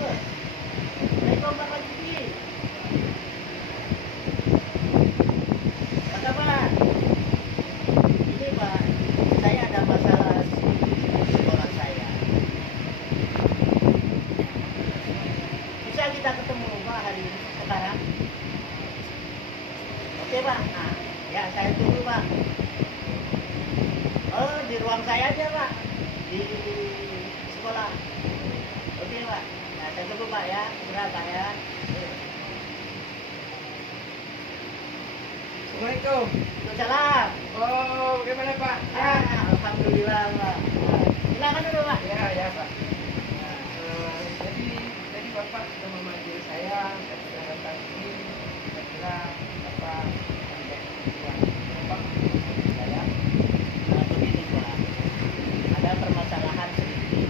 Assalamualaikum Pak Wahyudi. Apa kabar? Ini Pak, saya ada masalah di sekolah saya. Bisa kita ketemu Pak hari ini sekarang? Oke Pak. Nah, ya saya tunggu Pak. Oh, di ruang saya aja Pak. Di sekolah. Oke Pak. Nah, saya tunggu Pak ya. Segera Pak ya. Assalamualaikum. Salam. Oh, bagaimana Pak? Ya, Alhamdulillah Pak. Silakan dulu Pak. ya Pak. Jadi Bapak sudah memanggil saya sudah datang sini. Saya kira Bapak tidak uang. Bapak memanggil saya. Nah, begini Pak. Ada permasalahan sedikit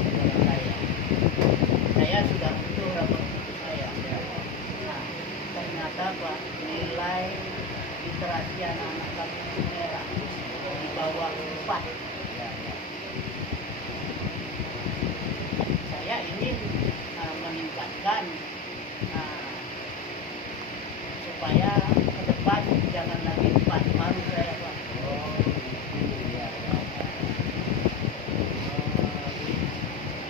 dengan saya. Saya sudah butuh rapor buku saya. Nah, ternyata Pak, nilai literasi anak-anak kami itu merah di bawah 4. Saya ingin meningkatkan supaya ke depan jangan lagi 4 baru saya Pak. Oh, ya.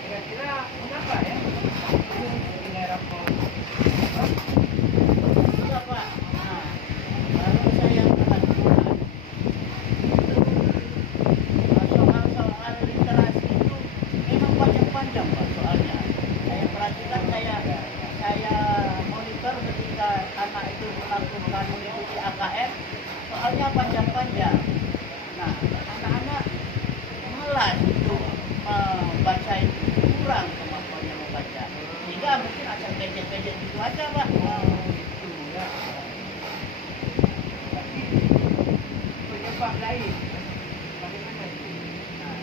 Kira-kira kenapa ya? Nilai rapor. Enggak Pak. Nah, kalau saya perhatikan soal-soal literasi itu memang panjang-panjang Pak soalnya. Saya perhatikan, saya monitor ketika anak itu melakukan mengikuti AKM, soalnya panjang-panjang. Nah, anak-anak malas untuk membaca itu, kurang kemampuannya membaca. Sehingga mungkin asal gadget-gadget gitu aja Pak. Ya. Tapi penyebab lain bagaimana itu? Nah,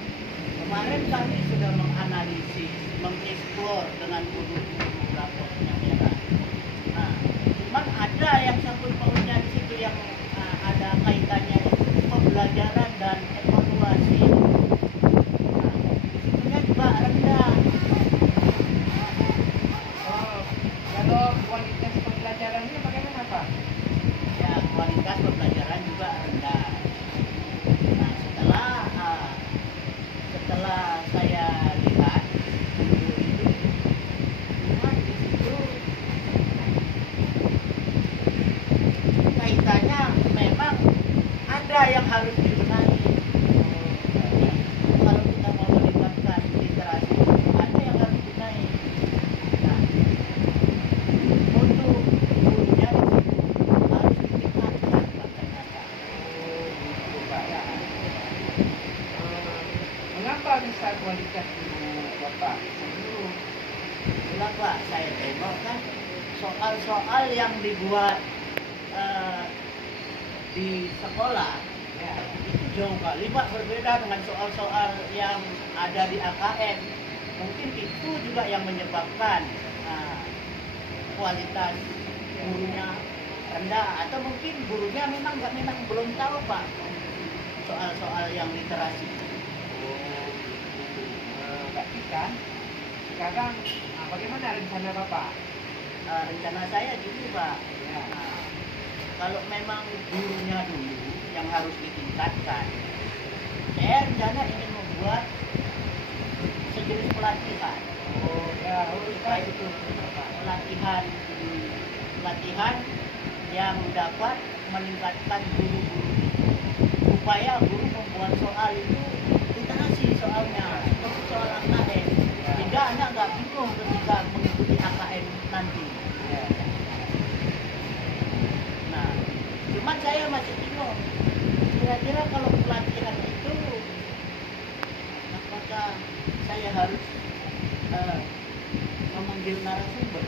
kemarin kami sudah menganalisis, mengeksplor dengan guru-guru raportnya merah. Nah, cuman ada yang sangkut pautnya di situ yang ada kaitannya pembelajaran dan evaluasi. Nah, disitunya juga rendah. Oh, kalau kualitas pembelajarannya bagaimana Pak? Ya, kualitas pembelajaran juga rendah. Nah, setelah saya lihat video itu, cuma di situ kaitannya memang ada yang harus dibenahi. Kalau kita mau meningkatkan literasi, ada yang harus dibenahi. Nah, untuk gurunya di situ harus ditingkatkan Pak, ternyata. Gitu, Pak. Ya. Mengapa bisa kualitas guru Bapak menurun? Itulah Pak, saya tengok kan soal-soal yang dibuat di sekolah Ya. itu jauh kali Pak berbeda dengan soal-soal yang ada di AKM. Mungkin itu juga yang menyebabkan kualitas gurunya rendah, atau mungkin gurunya memang belum tahu Pak soal-soal yang literasi. Berarti kan sekarang bagaimana rencana Bapak? Rencana saya gini Pak, Ya. kalau memang gurunya dulu yang harus ditingkatkan, saya rencana ingin membuat sejenis pelatihan. Oh, ya, Baik itu pelatihan yang dapat meningkatkan guru-guru itu, supaya guru membuat soal itu literasi soalnya, seperti soal AKM, sehingga anak nggak bingung ketika mengikuti AKM nanti. Ya. Nah, cuman saya masih bingung, kira-kira kalau pelatihan itu apakah saya harus memanggil narasumber?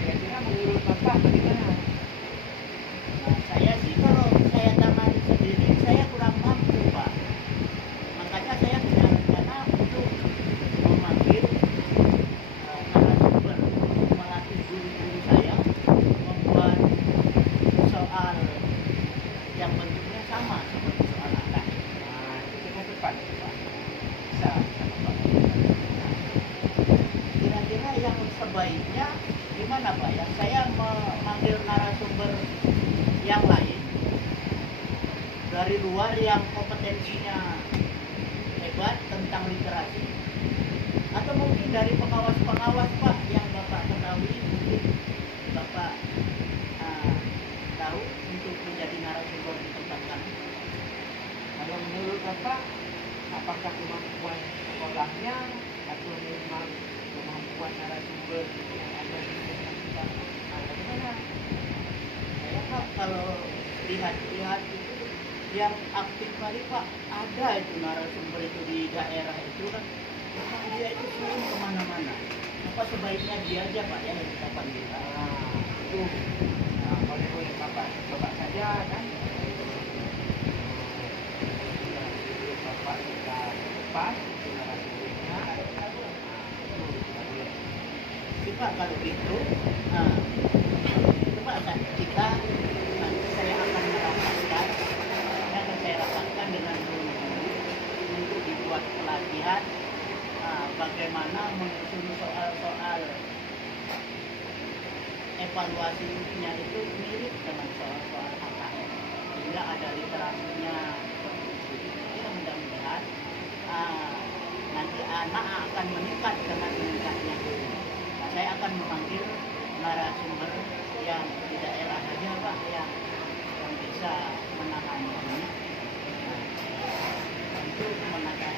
Kira-kira menurut Bapak bagaimana? Nah, saya sih kalau saya tangani sendiri saya kurang mampu Pak. Makanya saya punya rencana untuk memanggil narasumber untuk melatih guru-guru saya membuat soal yang bentuknya sama seperti soal AKM. Nah, itu dengan cepat Pak. Bisa, Bapak. luar yang kompetensinya hebat tentang literasi, atau mungkin dari pengawas-pengawas Pak yang Bapak ketahui, mungkin Bapak tahu untuk menjadi narasumber di tempat kami. Kalau menurut Bapak, apakah kemampuan sekolahnya atau memang kemampuan narasumber yang ada di sekolah kita? Bagaimana? Saya Pak kalau lihat-lihat itu yang aktif kali Pak, ada itu narasumber itu di daerah itu kan, memang dia itu sering kemana-mana. Apa sebaiknya dia aja Pak ya yang kita panggil. Itu boleh Bapak coba saja kan. Bapak kita lepas narasumbernya. Jadi Pak kalau gitu, itu Pak kita nanti saya akan merapatkan, dengan guru untuk dibuat pelatihan bagaimana menyusun soal-soal evaluasinya itu mirip dengan soal-soal KKN, sehingga ada literasinya seperti itu. Ya mudah-mudahan nanti anak akan meningkat dengan meningkatnya guru. Nah, saya akan memanggil narasumber yang di daerah saja Pak yang bisa menangani ini untuk menangani